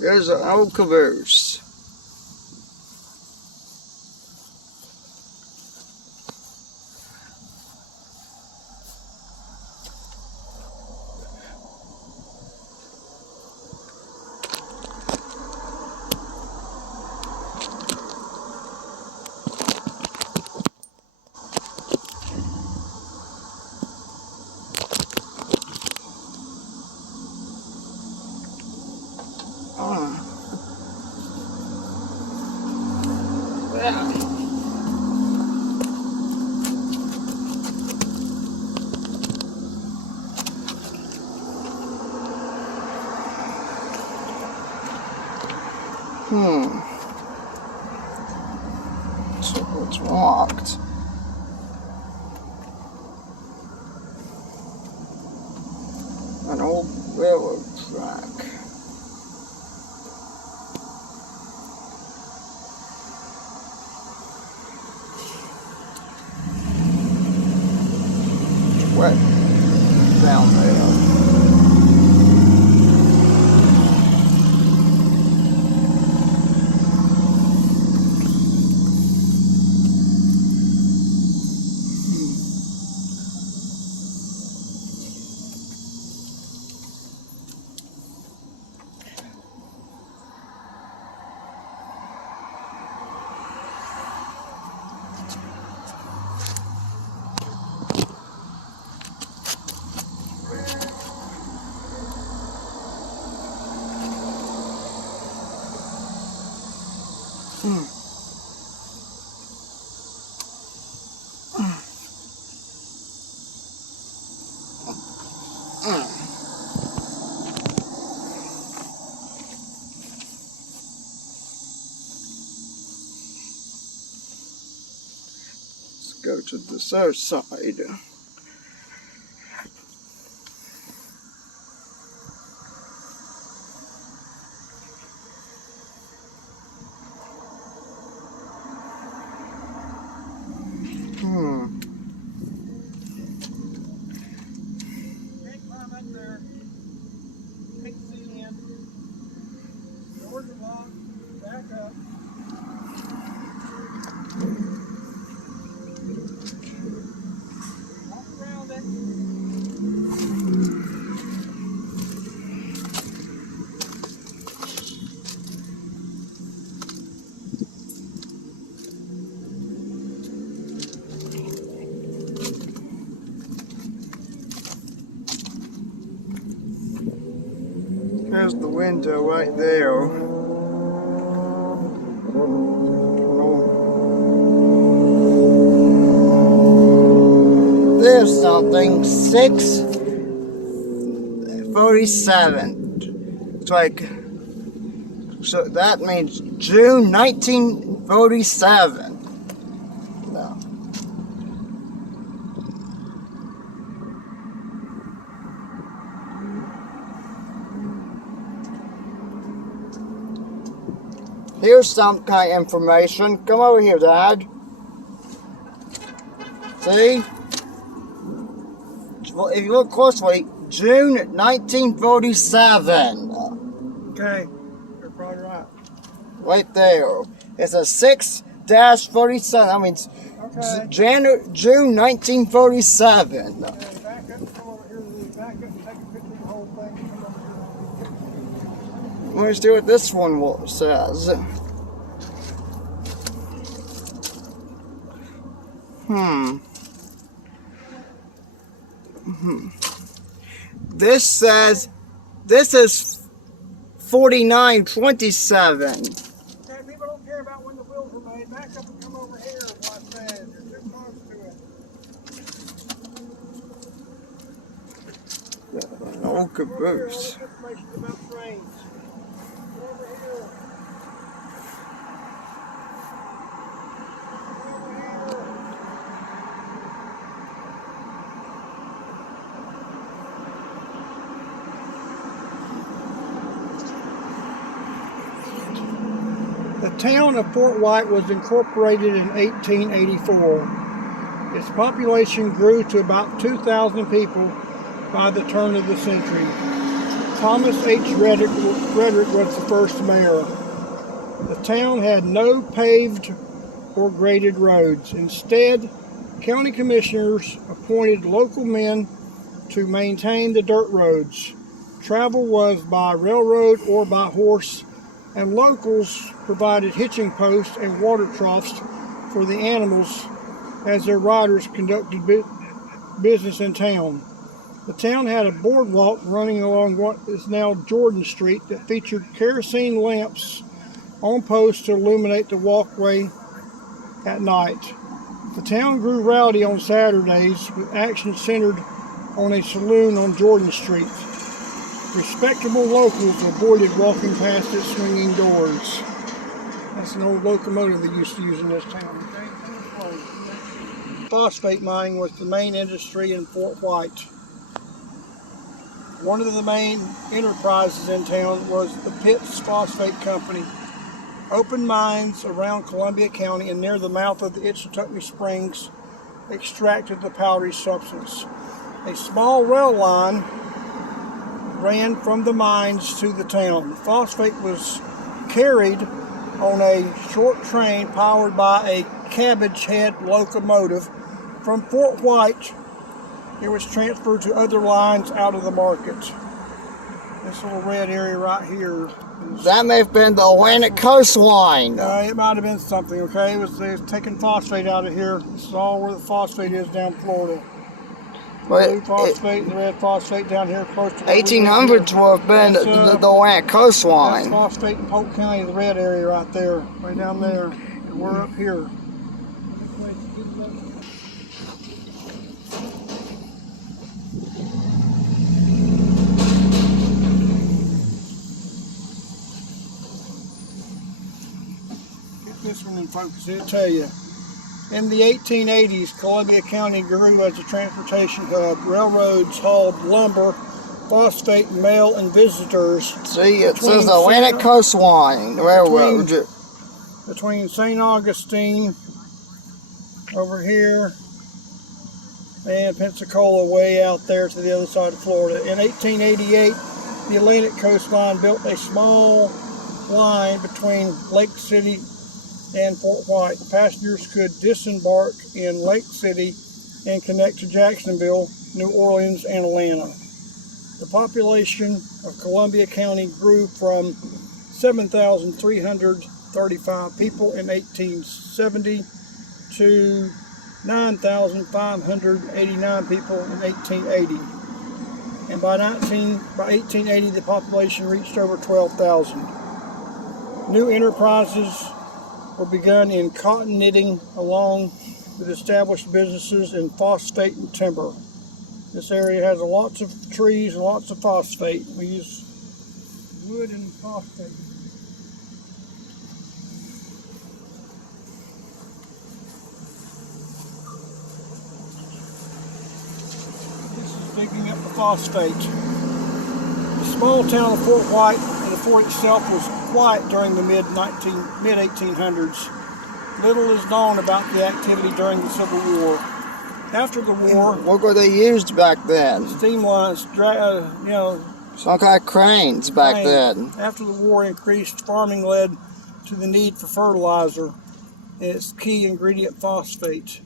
There's an old caboose. Yeah. So it's locked. An old railroad track. It's wet down there. Let's go to this other side. There's the window right there. There's something, 647. It's like, so that means June 1947. No. Here's some kind of information. Come over here, Dad. See? Well, if you look closely, June 1947. Okay, you're probably right. Right there. It's a 6-47. I mean, Okay. June 1947. Okay, back up, come over here, back up and take a picture of the whole thing. Come over here. Let's see what this one says. This says, this is 4927. Okay, people don't care about when the wheels were made. Back up and come over here is what it says. You're too close to it. An old caboose. Information about trains. Come over here. The town of Fort White was incorporated in 1884. Its population grew to about 2,000 people by the turn of the century. Thomas H. Reddick was the first mayor. The town had no paved or graded roads. Instead, county commissioners appointed local men to maintain the dirt roads. Travel was by railroad or by horse, and locals provided hitching posts and water troughs for the animals as their riders conducted business in town. The town had a boardwalk running along what is now Jordan Street that featured kerosene lamps on posts to illuminate the walkway at night. The town grew rowdy on Saturdays with action centered on a saloon on Jordan Street. Respectable locals avoided walking past its swinging doors. That's an old locomotive they used to use in this town. Phosphate mining was the main industry in Fort White. One of the main enterprises in town was the Pitts Phosphate Company. Open mines around Columbia County and near the mouth of the Itchituckney Springs extracted the powdery substance. A small rail line ran from the mines to the town. The phosphate was carried on a short train powered by a cabbage head locomotive from Fort White. It was transferred to other lines out of the market. This little red area right here. That may have been the Atlantic coastline. It might have been something, okay? They was taking phosphate out of here. This is all where the phosphate is down Florida. But Blue phosphate and the red phosphate down here close to 1800s would have been the Atlantic that's coastline. phosphate in Polk County, the red area right there, way down there. And we're up here. This one in focus, it'll tell you. In the 1880s, Columbia County grew as a transportation hub. Railroads hauled lumber, phosphate, mail, and visitors. See, it says Atlantic coastline railroad. Between St. Augustine over here and Pensacola way out there to the other side of Florida. In 1888, the Atlantic coastline built a small line between Lake City and Fort White. Passengers could disembark in Lake City and connect to Jacksonville, New Orleans, and Atlanta. The population of Columbia County grew from 7,335 people in 1870 to 9,589 people in 1880. And by 1880, the population reached over 12,000. New enterprises were begun in cotton knitting along with established businesses in phosphate and timber. This area has lots of trees and lots of phosphate. We use wood and phosphate. This is digging up the phosphate. The small town of Fort White and the fort itself was quiet during the mid-1800s. Little is known about the activity during the Civil War. After the war, What were they used back then? steam lines, Some kind of cranes back then. After the war, increased farming led to the need for fertilizer and its key ingredient, phosphate.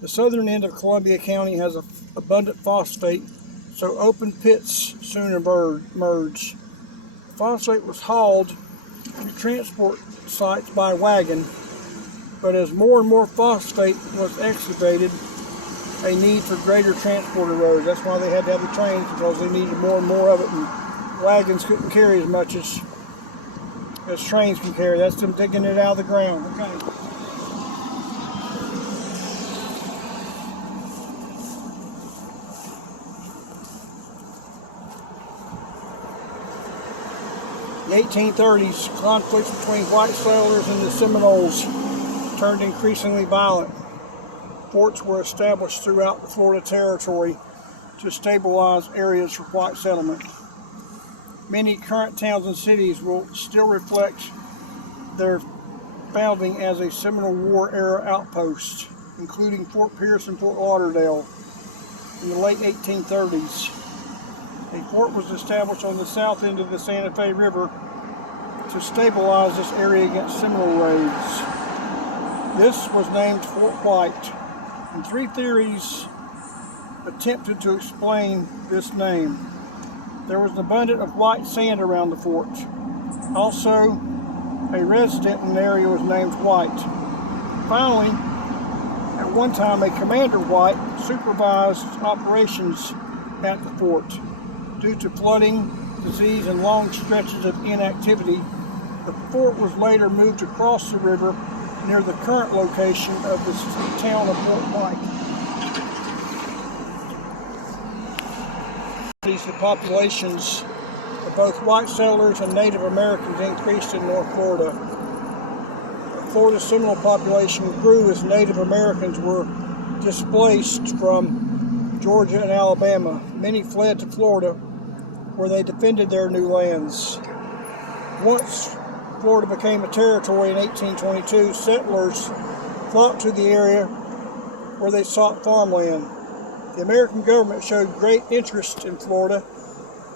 The southern end of Columbia County has abundant phosphate, so open pits soon emerged. Phosphate was hauled to transport sites by wagon, but as more and more phosphate was excavated, a need for greater transport arose. That's why they had to have the trains, because they needed more and more of it, and wagons couldn't carry as much as trains can carry. That's them digging it out of the ground. Okay. In the 1830s, conflicts between white settlers and the Seminoles turned increasingly violent. Forts were established throughout the Florida Territory to stabilize areas for white settlement. Many current towns and cities will still reflect their founding as a Seminole War era outpost, including Fort Pierce and Fort Lauderdale in the late 1830s. A fort was established on the south end of the Santa Fe River to stabilize this area against Seminole raids. This was named Fort White, and 3 theories attempted to explain this name. There was an abundance of white sand around the fort. Also, a resident in the area was named White. Finally, at one time, a Commander White supervised operations at the fort. Due to flooding, disease, and long stretches of inactivity, the fort was later moved across the river near the current location of the town of Fort White. The populations of both white settlers and Native Americans increased in North Florida. Florida's Seminole population grew as Native Americans were displaced from Georgia and Alabama. Many fled to Florida, where they defended their new lands. Once Florida became a territory in 1822, settlers flocked to the area where they sought farmland. The American government showed great interest in Florida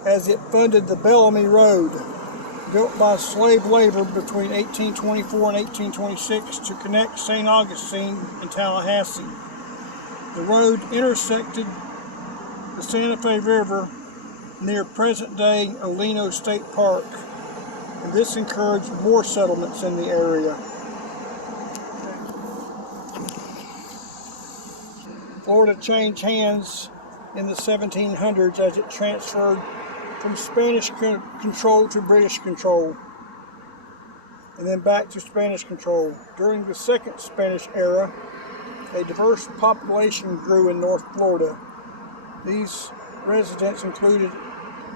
as it funded the Bellamy Road, built by slave labor between 1824 and 1826 to connect St. Augustine and Tallahassee. The road intersected the Santa Fe River near present-day Olino State Park, and this encouraged more settlements in the area. Florida changed hands in the 1700s as it transferred from Spanish control to British control, and then back to Spanish control. During the second Spanish era, a diverse population grew in North Florida. These residents included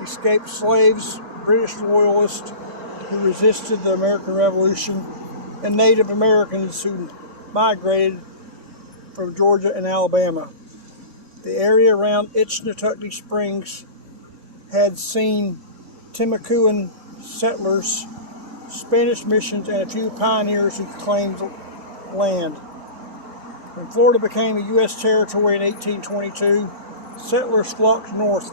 escaped slaves, British loyalists who resisted the American Revolution, and Native Americans who migrated from Georgia and Alabama. The area around Itchnatucky Springs had seen Timucuan settlers, Spanish missions, and a few pioneers who claimed land. When Florida became a U.S. territory in 1822, settlers flocked north.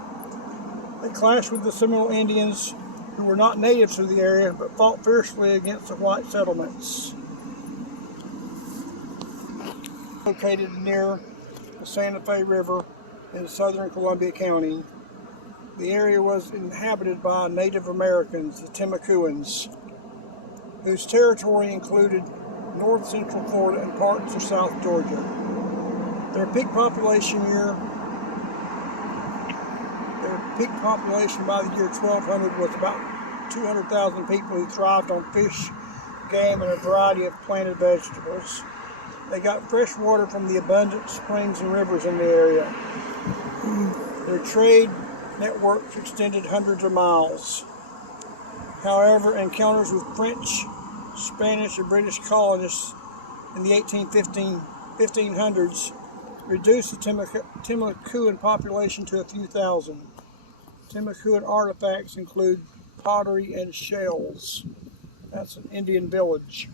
They clashed with the Seminole Indians, who were not natives to the area but fought fiercely against the white settlements. Located near the Santa Fe River in southern Columbia County, the area was inhabited by Native Americans, the Timucuans, whose territory included north central Florida and parts of South Georgia. Their peak population by the year 1200 was about 200,000 people who thrived on fish, game, and a variety of planted vegetables. They got fresh water from the abundant springs and rivers in the area. Their trade networks extended hundreds of miles. However, encounters with French, Spanish, and British colonists in the 1500s reduced the Timucuan population to a few thousand. Timucuan artifacts include pottery and shells. That's an Indian village.